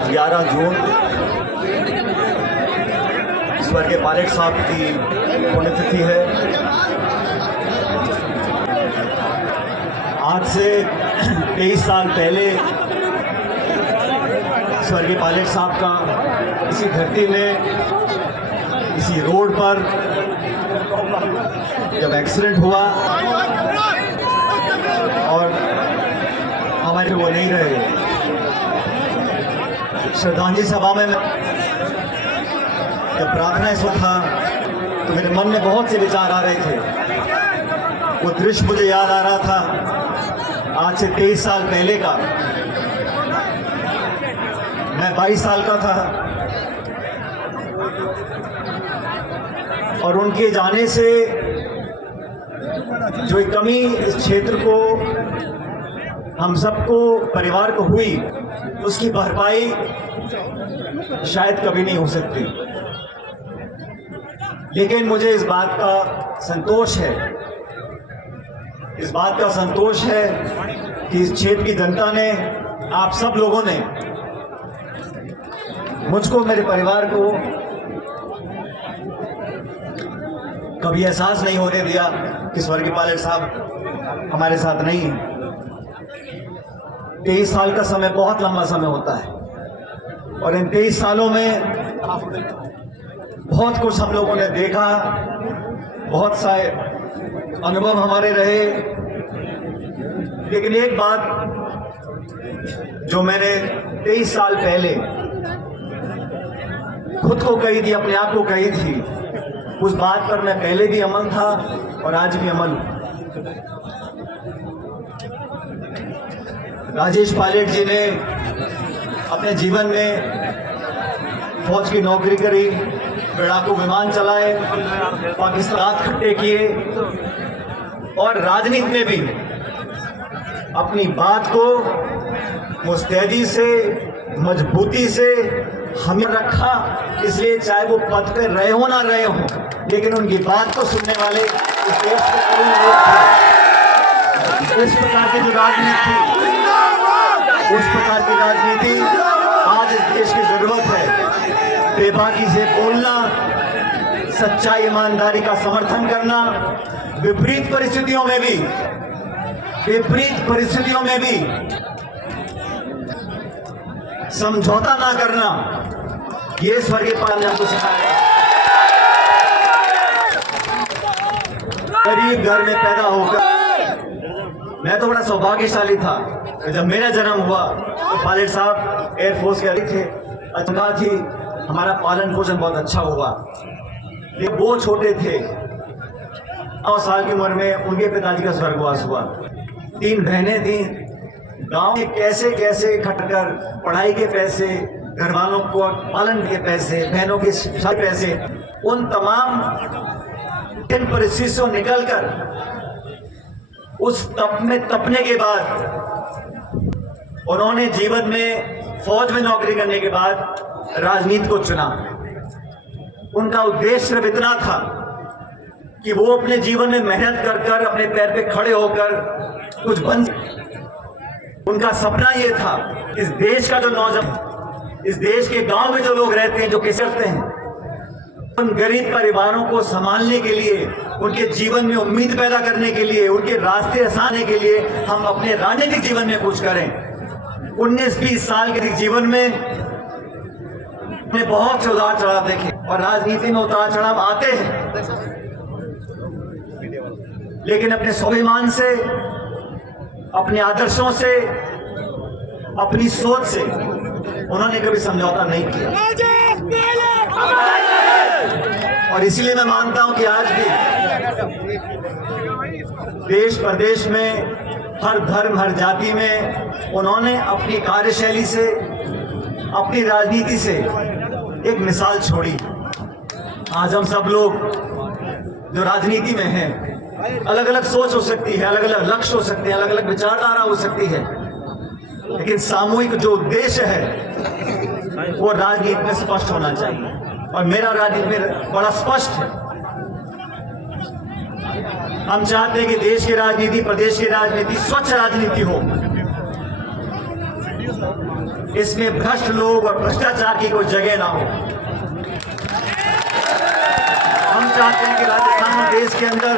आज 11 जून स्वर्गीय पायलट साहब की पुण्यतिथि है। आज से 23 साल पहले स्वर्गीय पायलट साहब का इसी धरती में, इसी रोड पर जब एक्सीडेंट हुआ और हमारे वो नहीं रहे, श्रद्धांजलि सभा में जब प्रार्थना इस वक्त था तो मेरे मन में बहुत से विचार आ रहे थे। वो दृश्य मुझे याद आ रहा था आज से 23 साल पहले का। मैं 22 साल का था और उनके जाने से जो एक कमी इस क्षेत्र को, हम सबको, परिवार को हुई, उसकी भरपाई शायद कभी नहीं हो सकती। लेकिन मुझे इस बात का संतोष है, कि इस क्षेत्र की जनता ने, आप सब लोगों ने मुझको, मेरे परिवार को कभी एहसास नहीं होने दिया कि स्वर्गीय पायलट साहब हमारे साथ नहीं है। 23 साल का समय बहुत लंबा समय होता है और इन 23 सालों में बहुत कुछ हम लोगों ने देखा, बहुत सारे अनुभव हमारे रहे। लेकिन एक बात जो मैंने 23 साल पहले खुद को कही थी, अपने आप को कही थी, उस बात पर मैं पहले भी अमल था और आज भी अमल हूं। राजेश पायलट जी ने अपने जीवन में फौज की नौकरी करी, लड़ाकू विमान चलाए, पाकिस्तान खट्टे किए और राजनीति में भी अपनी बात को मुस्तैदी से, मजबूती से हमें रखा। इसलिए चाहे वो पद पे रहे हो ना रहे हो, लेकिन उनकी बात को सुनने वाले इस देश के कई लोग थे। इस प्रकार की जो राजनीति थी, उस प्रकार की राजनीति आज इस देश की जरूरत है। बेबाकी से बोलना, सच्चाई, ईमानदारी का समर्थन करना, विपरीत परिस्थितियों में भी समझौता ना करना, ये स्वर्गीय पायलट ने हमको सिखाया। गरीब घर में पैदा होकर मैं तो बड़ा सौभाग्यशाली था। जब मेरा जन्म हुआ तो पायलट साहब एयरफोर्स के थे, तनख्वाह थी, हमारा पालन पोषण बहुत अच्छा हुआ। लेकिन वो छोटे थे, 9 साल की उम्र में उनके पिताजी का स्वर्गवास हुआ। 3 बहनें थीं। गांव के कैसे कैसे खटकर पढ़ाई के पैसे, घर वालों को पालन के पैसे, बहनों के शिक्षा के पैसे, उन तमाम परिस्थितियों से निकलकर उस तप में तपने के बाद उन्होंने जीवन में फौज में नौकरी करने के बाद राजनीति को चुना। उनका उद्देश्य सिर्फ इतना था कि वो अपने जीवन में मेहनत कर कर अपने पैर पे खड़े होकर कुछ बन। उनका सपना ये था, इस देश का जो नौजवान, इस देश के गांव में जो लोग रहते हैं, जो किस करते हैं, उन गरीब परिवारों को संभालने के लिए, उनके जीवन में उम्मीद पैदा करने के लिए, उनके रास्ते आसाने के लिए हम अपने राजनीतिक जीवन में कुछ करें। 19-20 साल के जीवन में हमने बहुत से उतार चढ़ाव देखे और राजनीति में उतार चढ़ाव आते हैं, लेकिन अपने स्वाभिमान से, अपने आदर्शों से, अपनी सोच से उन्होंने कभी समझौता नहीं किया। और इसीलिए मैं मानता हूं कि आज भी देश प्रदेश में, हर धर्म, हर जाति में उन्होंने अपनी कार्यशैली से, अपनी राजनीति से एक मिसाल छोड़ी। आज हम सब लोग जो राजनीति में हैं, अलग अलग सोच हो सकती है, अलग अलग लक्ष्य हो सकते हैं, अलग अलग विचारधारा हो सकती है, लेकिन सामूहिक जो उद्देश्य है वो राजनीति में स्पष्ट होना चाहिए। और मेरा राजनीति में बड़ा स्पष्ट है। हम चाहते हैं कि देश की राजनीति, प्रदेश की राजनीति स्वच्छ राजनीति हो। इसमें भ्रष्ट लोग और भ्रष्टाचार की कोई जगह ना हो। हम चाहते हैं कि राजस्थान और देश के अंदर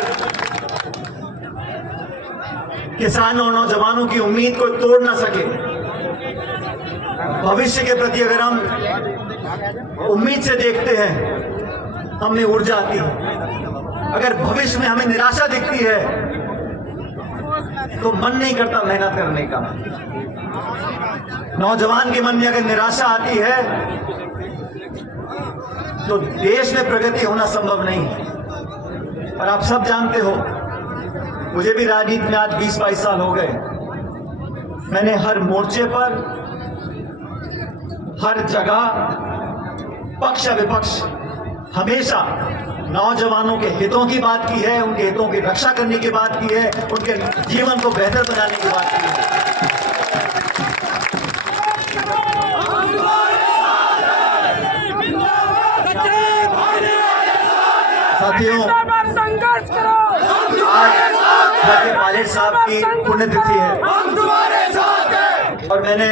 किसानों और नौजवानों की उम्मीद को तोड़ ना सके। भविष्य के प्रति अगर हम उम्मीद से देखते हैं, हमें ऊर्जा आती है। अगर भविष्य में हमें निराशा दिखती है तो मन नहीं करता मेहनत करने का। नौजवान के मन में अगर निराशा आती है तो देश में प्रगति होना संभव नहीं है। और आप सब जानते हो, मुझे भी राजनीति में आज 20-22 साल हो गए। मैंने हर मोर्चे पर, हर जगह, पक्ष विपक्ष, हमेशा नौजवानों के हितों की बात की है, उनके हितों की रक्षा करने की बात की है, उनके जीवन को बेहतर बनाने की बात की है। साथियों, आज पायलट साहब की पुण्यतिथि है और मैंने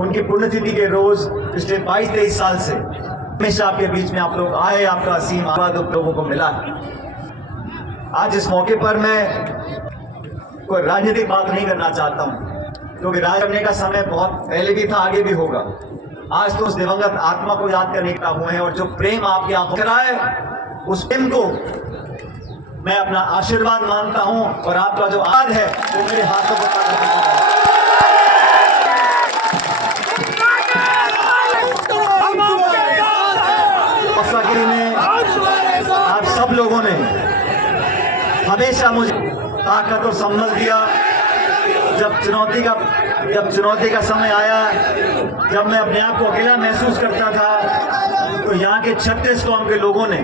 उनकी पुण्यतिथि के रोज पिछले 22-23 साल से हमेशा आपके बीच में आप लोग आए, आपका असीम आशीर्वाद आप लोगों को मिला। आज इस मौके पर मैं कोई राजनीतिक बात नहीं करना चाहता हूं, क्योंकि राज करने का समय बहुत पहले भी था, आगे भी होगा। आज तो उस दिवंगत आत्मा को याद करने का हुए हैं और जो प्रेम आपकी आंखों में है, उस प्रेम को मैं अपना आशीर्वाद मानता हूं और आपका जो आज है वो मेरे हाथों को में आप सब लोगों ने हमेशा मुझे ताकत और संबल दिया। जब चुनौती का समय आया, जब मैं अपने आप को अकेला महसूस करता था, तो यहाँ के 36 कौम के लोगों ने,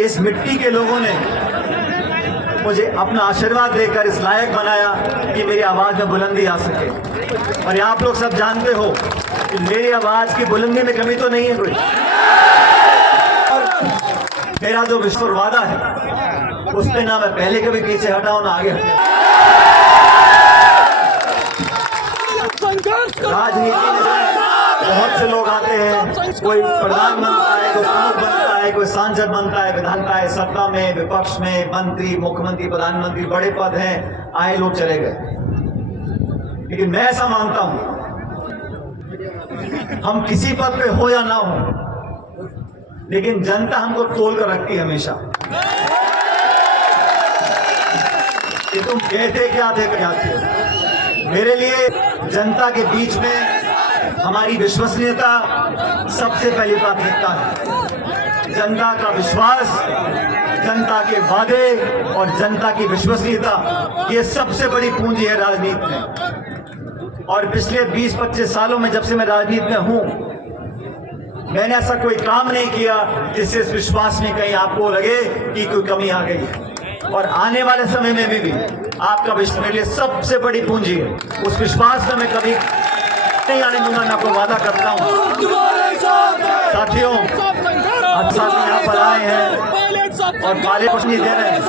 इस मिट्टी के लोगों ने मुझे अपना आशीर्वाद देकर इस लायक बनाया कि मेरी आवाज में बुलंदी आ सके। और आप लोग सब जानते हो कि मेरी आवाज की बुलंदी में कमी तो नहीं है कोई। मेरा जो विश्व वादा है उसमें ना मैं पहले कभी पीछे हटाऊं ना आगे हटाऊं। राजनीति में बहुत से लोग आते हैं, कोई प्रधान बनता है, कोई प्रमुख बनता है, कोई सांसद बनता है, विधानसभा है, सत्ता में, विपक्ष में, मंत्री, मुख्यमंत्री, प्रधानमंत्री, बड़े पद हैं, आए लोग चले गए। लेकिन मैं ऐसा मानता हूं, हम किसी पद पे हो या ना हो, लेकिन जनता हमको तोल कर रखती है हमेशा कि तुम कहते क्या थे, क्या थे। मेरे लिए जनता के बीच में हमारी विश्वसनीयता सबसे पहली प्राथमिकता है। जनता का विश्वास, जनता के वादे और जनता की विश्वसनीयता, ये सबसे बड़ी पूंजी है राजनीति में। और पिछले 20-25 सालों में जब से मैं राजनीति में हूं, मैंने ऐसा कोई काम नहीं किया जिससे इस विश्वास में कहीं आपको लगे कि कोई कमी आ गई। और आने वाले समय में भी आपका विश्वास मेरे लिए सबसे बड़ी पूंजी है। उस विश्वास में मैं कभी नहीं आने दूंगा, मैं आपको वादा करता हूं। साथियों, अच्छा यहाँ पर आए हैं और पाले कुछ नहीं दे रहे हैं,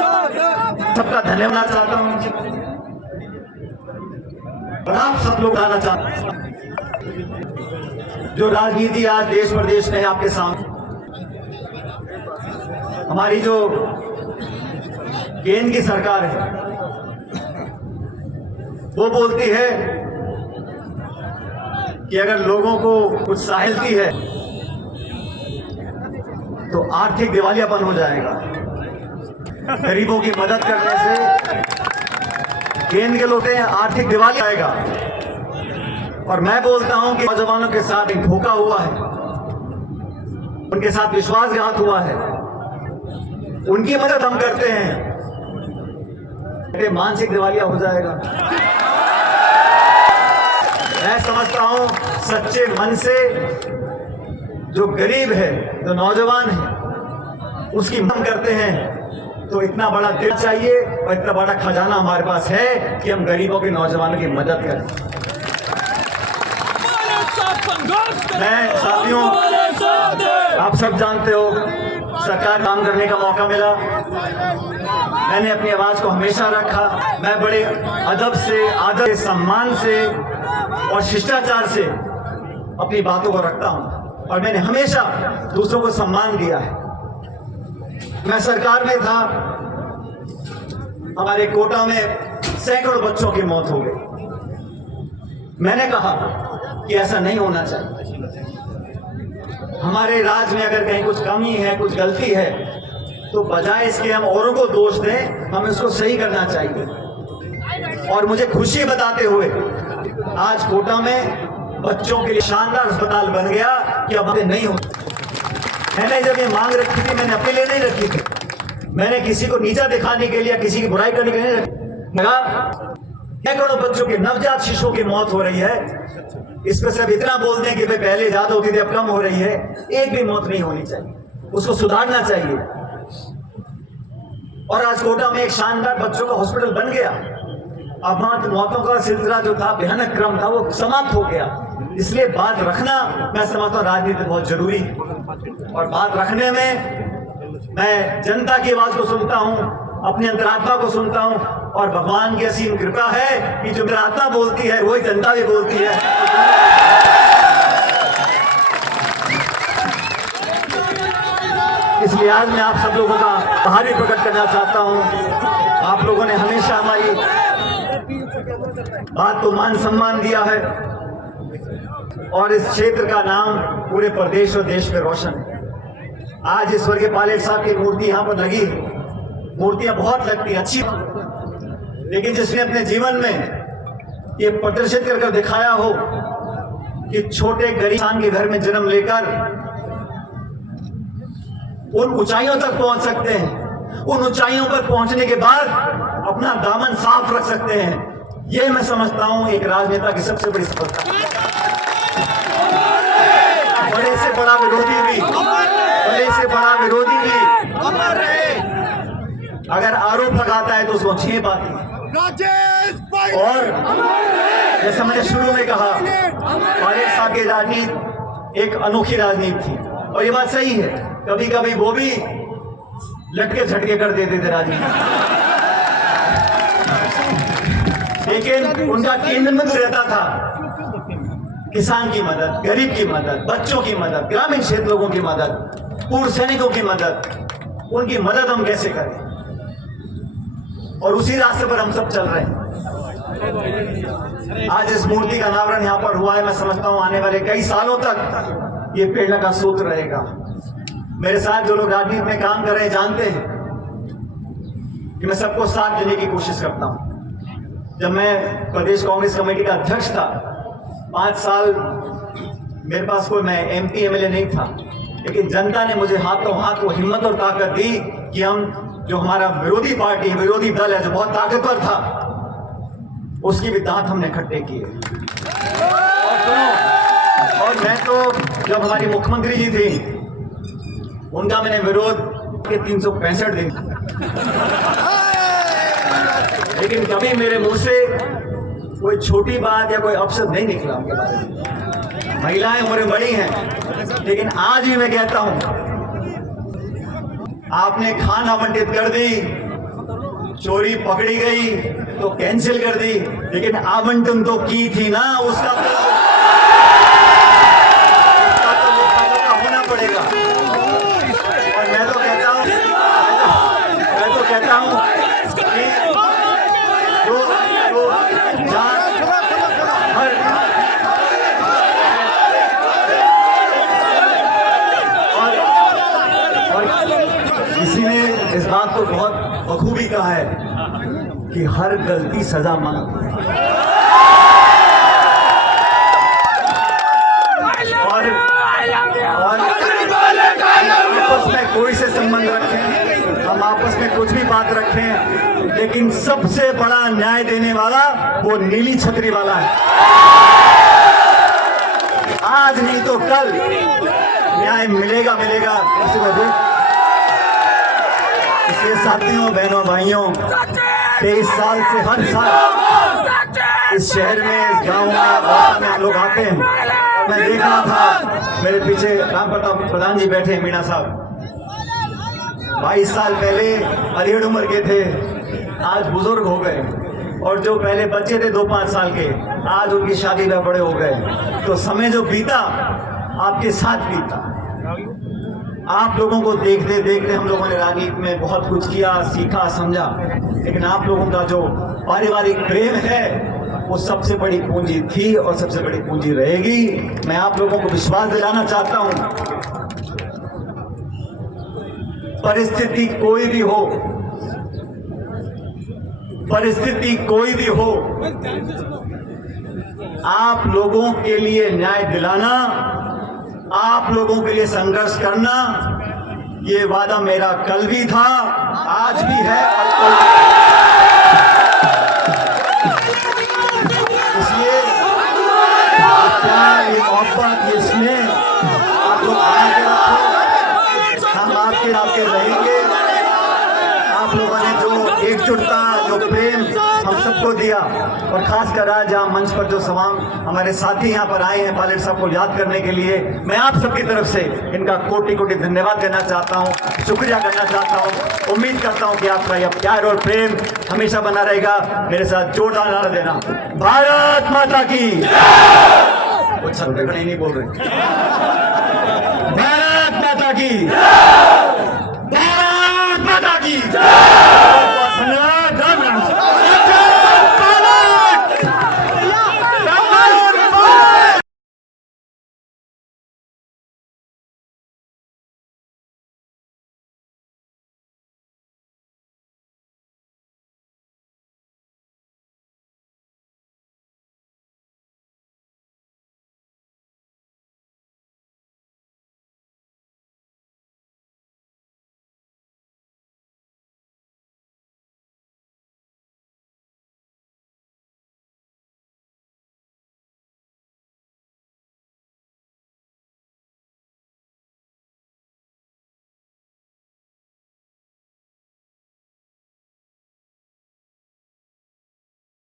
सबका धन्यवाद चाहता हूं और आप सब लोग आना चाहते हैं। जो राजनीति आज देश प्रदेश में है आपके सामने, हमारी जो केंद्र की सरकार है वो बोलती है कि अगर लोगों को कुछ सहायता है तो आर्थिक दिवालियापन हो जाएगा। गरीबों की मदद करने से केंद्र के लोग आर्थिक दिवालिया आएगा। और मैं बोलता हूं कि नौजवानों के साथ एक धोखा हुआ है, उनके साथ विश्वासघात हुआ है, उनकी मदद हम करते हैं, मानसिक दिवालिया हो जाएगा। मैं समझता हूं सच्चे मन से जो गरीब है, जो नौजवान है, उसकी मदद करते हैं तो इतना बड़ा दिल चाहिए और इतना बड़ा खजाना हमारे पास है कि हम गरीबों के, नौजवानों की मदद करें। मैं साथियों, आप सब जानते हो, सरकार काम करने का मौका मिला। मैंने अपनी आवाज को हमेशा रखा। मैं बड़े अदब से, आदर से, सम्मान से और शिष्टाचार से अपनी बातों को रखता हूं और मैंने हमेशा दूसरों को सम्मान दिया है। मैं सरकार में था, हमारे कोटा में सैकड़ों बच्चों की मौत हो गई। मैंने कहा कि ऐसा नहीं होना चाहिए। हमारे राज्य में अगर कहीं कुछ कमी है, कुछ गलती है, तो बजाय इसके हम औरों को दोष दें, हमें उसको सही करना चाहिए। और मुझे खुशी बताते हुए आज कोटा में बच्चों के लिए शानदार अस्पताल बन गया कि अब नहीं हो। मैंने जब ये मांग रखी थी, मैंने अपने लिए नहीं रखी थी, मैंने किसी को नीचा दिखाने के लिए, किसी की बुराई करने के लिए नहीं रखी। सैकड़ों बच्चों के, नवजात शिशुओं की मौत हो रही है। इस पर सिर्फ इतना बोल दें कि भाई पहले ज्यादा होती थी, अब कम हो रही है। एक भी मौत नहीं होनी चाहिए, उसको सुधारना चाहिए। और आज कोटा में एक शानदार बच्चों का हॉस्पिटल बन गया। अब मौतों का सिलसिला जो था, भयानक क्रम था, वो समाप्त हो गया। इसलिए बात रखना, मैं समझता हूँ राजनीति बहुत जरूरी है। और बात रखने में मैं जनता की आवाज को सुनता हूँ, अपनी अंतरात्मा को सुनता हूँ, और भगवान की असीम कृपा है कि जो मेरी आत्मा बोलती है वही जनता भी बोलती है। इसलिए आज मैं आप सब लोगों का आभार प्रकट करना चाहता हूँ। आप लोगों ने हमेशा हमारी बात को मान सम्मान दिया है और इस क्षेत्र का नाम पूरे प्रदेश और देश में रोशन है। आज इस स्वर्गीय पायलट साहब की मूर्ति यहाँ पर लगी है। मूर्तियां बहुत लगती है, अच्छी, लेकिन जिसने अपने जीवन में ये प्रदर्शित कर दिखाया हो कि छोटे गरीब इंसान के घर में जन्म लेकर उन ऊंचाइयों तक पहुंच सकते हैं, उन ऊंचाइयों पर पहुंचने के बाद अपना दामन साफ रख सकते हैं, ये मैं समझता हूं एक राजनेता की सबसे बड़ी सफलता। बड़े से बड़ा विरोधी भी, बड़े से बड़ा विरोधी भी अगर आरोप लगाता है तो उसको अच्छी बात है। और जैसा मैंने शुरू में कहा, पायलट साहब की राजनीति एक अनोखी राजनीति थी और ये बात सही है। कभी कभी वो भी लटके झटके कर देते थे राजनीति, लेकिन उनका केंद्र में तो रहता था किसान की मदद, गरीब की मदद, बच्चों की मदद, ग्रामीण क्षेत्र लोगों की मदद, पूर्व सैनिकों की मदद। उनकी मदद हम कैसे करें, और उसी रास्ते पर हम सब चल रहे हैं। आज इस मूर्ति का अनावरण यहाँ पर हुआ है। मैं समझता हूँ आने वाले कई सालों तक ये प्रेरणा का सूत्र रहेगा। मेरे साथ जो लोग राजनीति में काम कर रहे हैं जानते हैं कि मैं सबको साथ देने की कोशिश करता हूँ। जब मैं प्रदेश कांग्रेस कमेटी का अध्यक्ष था, 5 साल मेरे पास कोई, मैं MP MLA नहीं था, लेकिन जनता ने मुझे हाथों हाथ वो हिम्मत और ताकत दी कि हम, जो हमारा विरोधी पार्टी, विरोधी दल है जो बहुत ताकतवर था, उसकी भी दांत हमने इकट्ठे किए। और मैं तो जब हमारी मुख्यमंत्री जी थी, उनका मैंने विरोध के 365 दिन, लेकिन कभी मेरे मुंह से कोई छोटी बात या कोई अपशब्द नहीं निकला उनके बारे में। महिलाएं उम्र बड़ी हैं, लेकिन आज भी मैं कहता हूं, आपने खान आवंटित कर दी, चोरी पकड़ी गई तो कैंसिल कर दी, लेकिन आवंटन तो की थी ना, उसका तो होना पड़ेगा। और मैं तो कहता हूं किसी ने इस बात को बहुत बखूबी कहा है कि हर गलती सजा मांगती है। और आपस में कोई से संबंध रखें, हम आपस में कुछ भी बात रखें, लेकिन सबसे बड़ा न्याय देने वाला वो नीली छतरी वाला है। आज नहीं तो कल न्याय मिलेगा। इसलिए साथियों, बहनों, भाइयों, 23 साल से हर साल इस शहर में, इस गांव में लोग आते हैं। और मैं देख रहा था, मेरे पीछे राम प्रताप प्रधान जी बैठे, मीणा साहब, 22 साल पहले अधेड़ उम्र के थे, आज बुजुर्ग हो गए। और जो पहले बच्चे थे 2-5 साल के, आज उनकी शादी में बड़े हो गए। तो समय जो बीता आपके साथ बीता। आप लोगों को देखते देखते हम लोगों ने राजनीति में बहुत कुछ किया, सीखा, समझा। लेकिन आप लोगों का जो पारिवारिक प्रेम है वो सबसे बड़ी पूंजी थी और सबसे बड़ी पूंजी रहेगी। मैं आप लोगों को विश्वास दिलाना चाहता हूं, परिस्थिति कोई भी हो, परिस्थिति कोई भी हो, आप लोगों के लिए न्याय दिलाना, आप लोगों के लिए संघर्ष करना, ये वादा मेरा कल भी था, आज भी है और कल भी है। इसलिए प्यार, ये मोहब्बत, ये स्नेह आप लोग बना के रखो। हम आपके रहेंगे। आप लोगों ने जो एकजुटता, जो प्रेम हम सबको दिया, और खासकर आज यहाँ मंच पर जो तमाम हमारे साथी यहाँ पर आए हैं पायलट साहब को याद करने के लिए, मैं आप सबकी तरफ से इनका कोटि कोटि धन्यवाद देना चाहता हूँ, शुक्रिया करना चाहता हूँ। उम्मीद करता हूँ कि आपका यह प्यार और प्रेम हमेशा बना रहेगा। मेरे साथ जोरदार नारा देना, भारत माता की। कुछ खड़े नहीं बोल रहे। भारत माता की, भारत माता की।